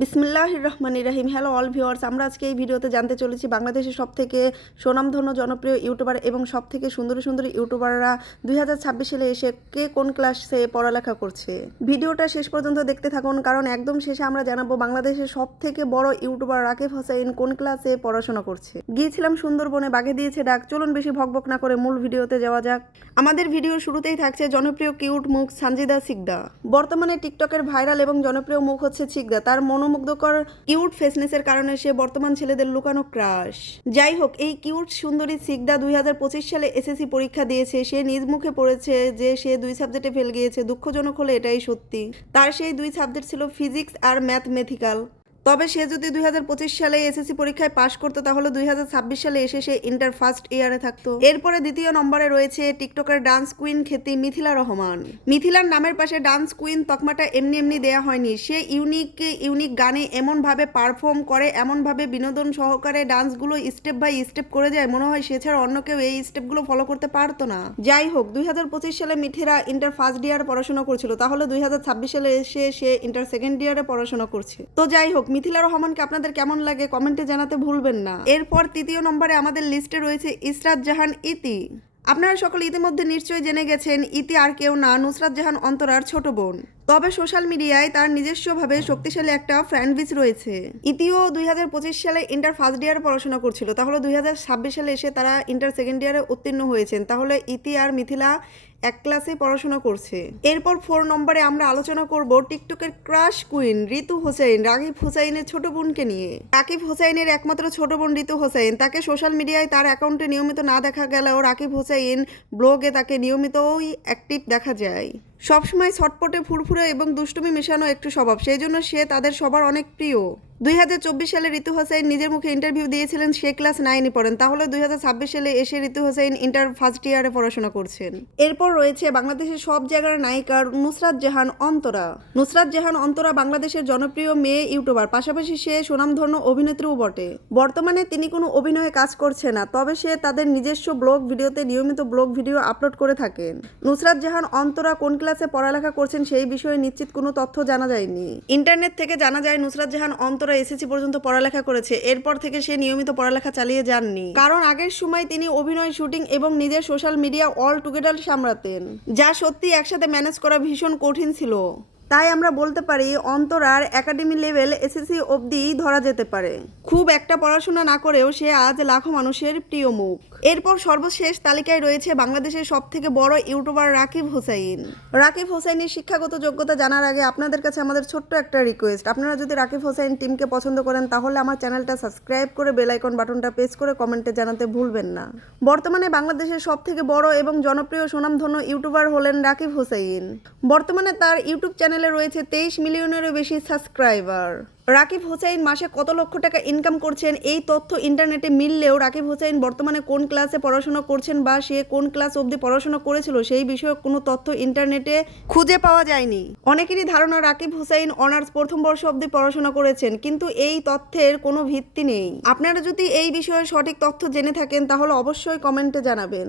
বিসমিল্লাহির রহমানির রহিম। Hello all viewers, আমরা আজকে এই ভিডিওতে জানতে চলেছি বাংলাদেশের সবথেকে স্বনামধন্য জনপ্রিয় ইউটিউবার এবং সবথেকে সুন্দরী সুন্দরী ইউটিউবাররা 2026 সালে এসে কে কোন ক্লাসে পড়ালেখা করছে। ভিডিওটা শেষ পর্যন্ত দেখতে থাকুন, কারণ একদম শেষে আমরা জানাবো বাংলাদেশের সবথেকে বড় ইউটিউবার রাকিব হোসাইন কোন ক্লাসে পড়াশোনা করছে। গিয়েছিলাম সুন্দরবনে, বাঘে দিয়েছে ডাক। চলুন বেশি ভকভক না করে মূল ভিডিওতে যাওয়া যাক। আমাদের ভিডিওর শুরুতেই থাকছে জনপ্রিয় কিউট মুখ সানজিদা সিকদা। বর্তমানে টিকটকের ভাইরাল এবং জনপ্রিয় মুখ হচ্ছে সিকদা। তার মনোমুগ্ধকর কিউট ফেসনেসের কারণে সে বর্তমান ছেলেদের লুকানো ক্রাশ। যাই হোক, এই কিউট সুন্দরী সিকদা 2025 সালে এসএসসি পরীক্ষা দিয়েছে। সে নিজ মুখে পড়েছে যে সে 2 সাবজেক্টে ফেল গিয়েছে। দুঃখজনক হলে এটাই সত্যি। তার সেই 2 সাবজেক্ট ছিল ফিজিক্স আর ম্যাথমেটিক্যাল। তবে সে যদি 2025 সালে এসএসসি পরীক্ষায় পাশ করতো, তাহলে 2026 সালে এসে সে ইন্টার ফার্স্ট ইয়ারে থাকতো। এরপরে দ্বিতীয় নম্বরে রয়েছে টিকটকের ডান্স কুইন খ্যাতি মিথিলা রহমান। মিথিলার নামের পাশে ডান্স কুইন তকমাটা এমনি এমনি দেয়া হয়নি। সে ইউনিক গানে এমনভাবে পারফর্ম করে, এমনভাবে বিনোদন সহকারে ডান্সগুলো স্টেপ বাই স্টেপ করে যায়, মনে হয় সে ছাড়া অন্য কেউ এই স্টেপগুলো ফলো করতে পারতো না। যাই হোক, 2025 সালে মিথিলা ইন্টার ফার্স্ট ইয়ারে পড়াশোনা করছিল, তাহলে 2026 সালে এসে সে ইন্টার সেকেন্ড ইয়ারে পড়াশোনা করছে। তো যাই হোক, মিথিলা রহমানকে আপনাদের কেমন লাগে কমেন্টে জানাতে ভুলবেন না। এরপর তৃতীয় নম্বরে আমাদের লিস্টে রয়েছে ইসরাত জাহান ইতি। আপনারা সকলে ইতিমধ্যে নিশ্চয়ই জেনে গেছেন, ইতি আর কেউ না, নুসরাত জাহান অন্তরার ছোট বোন। তবে সোশ্যাল মিডিয়ায় তার নিজস্বভাবে শক্তিশালী একটা ফ্যান বেস রয়েছে। ইতিও 2025 সালে ইন্টার ফার্স্ট ইয়ারে পড়াশোনা করছিল, তাহলে 2026 সালে এসে তারা ইন্টার সেকেন্ড ইয়ারে উত্তীর্ণ হয়েছেন। তাহলে ইতি আর মিথিলা এক ক্লাসে পড়াশোনা করছে। এরপর 4 নম্বরে আমরা আলোচনা করব টিকটকের ক্রাশ কুইন ঋতু হোসেন, রাকিব হোসাইনের ছোট বোনকে নিয়ে। রাকিব হোসাইনের একমাত্র ছোট বোন ঋতু হোসেন। তাকে সোশ্যাল মিডিয়ায় তার অ্যাকাউন্টে নিয়মিত না দেখা গেলেও রাকিব হোসাইন ব্লগে তাকে নিয়মিতই অ্যাক্টিভ দেখা যায়। সবসময় ছটপটে, ফুরফুরে এবং দুষ্টুমি মেশানো একটু স্বভাব, সেই জন্য সে তাদের সবার অনেক প্রিয়। 2024 সালে ঋতু হোসেন নিজের মুখে ইন্টারভিউ দিয়েছিলেন সে ক্লাস 9-এ পড়েন। তাহলে 2026 সালে এসে ঋতু হোসেন ইন্টার ফার্স্ট ইয়ারে পড়াশোনা করছেন। এরপর রয়েছে বাংলাদেশের সব জায়গার নায়িকা নুসরাত জাহান অন্তরা। নুসরাত জাহান অন্তরা বাংলাদেশের জনপ্রিয় মেয়ে ইউটিউবার, পাশাপাশি সে সুনামধন্য অভিনেত্রীও বটে। বর্তমানে তিনি কোনো অভিনয়ে কাজ করছে না, তবে সে তাদের নিজস্ব ব্লগ ভিডিওতে নিয়মিত ব্লগ ভিডিও আপলোড করে থাকেন। নুসরাত জাহান অন্তরা কোন ক্লাসে পড়ালেখা করছেন সেই বিষয়ে নিশ্চিত কোনো তথ্য জানা যায়নি। ইন্টারনেট থেকে জানা যায় নুসরাত জাহান অন্তরা এসএসসি পর্যন্ত পড়ালেখা করেছে। এরপর থেকে সে নিয়মিত পড়ালেখা চালিয়ে যাননি, কারণ আগের সময় তিনি অভিনয়, শুটিং এবং নিজের সোশ্যাল মিডিয়া অল টুগেদার সামলাতেন, যা সত্যি একসাথে ম্যানেজ করা ভীষণ কঠিন ছিল। তাই আমরা বলতে পারি অন্তরার একাডেমি লেভেল এসএসসি অবধি ধরা যেতে পারে। খুব একটা পড়াশোনা না করেও সে আজ লাখো মানুষের প্রিয় মুখ। এরপর সর্বশেষ তালিকায় রয়েছে বাংলাদেশের সবথেকে বড় ইউটিউবার রাকিব হোসাইন। রাকিব হোসাইনের শিক্ষাগত যোগ্যতা জানার আগে আপনাদের কাছে আমাদের ছোট্ট একটা রিকোয়েস্ট, আপনারা যদি রাকিব হোসাইন টিমকে পছন্দ করেন তাহলে আমার চ্যানেলটা সাবস্ক্রাইব করে বেল আইকন বাটনটা প্রেস করে কমেন্টে জানাতে ভুলবেন না। বর্তমানে বাংলাদেশের সবথেকে বড় এবং জনপ্রিয় সুনামধন্য ইউটিউবার হলেন রাকিব হোসাইন। বর্তমানে তার ইউটিউব চ্যানেলে রয়েছে 23 মিলিয়নেরও বেশি সাবস্ক্রাইবার। রাকিব হোসাইন মাসে কত লক্ষ টাকা ইনকাম করছেন এই তথ্য ইন্টারনেটে মিললেও রাকিব হোসাইন বর্তমানে কোন ক্লাসে পড়াশোনা করছেন বা সে কোন ক্লাস অবধি পড়াশোনা করেছিল সেই বিষয়ে কোনো তথ্য ইন্টারনেটে খুঁজে পাওয়া যায়নি। অনেকেরই ধারণা রাকিব হোসাইন অনার্স প্রথম বর্ষ অবধি পড়াশোনা করেছেন, কিন্তু এই তথ্যের কোনো ভিত্তি নেই। আপনারা যদি এই বিষয়ে সঠিক তথ্য জেনে থাকেন তাহলে অবশ্যই কমেন্টে জানাবেন।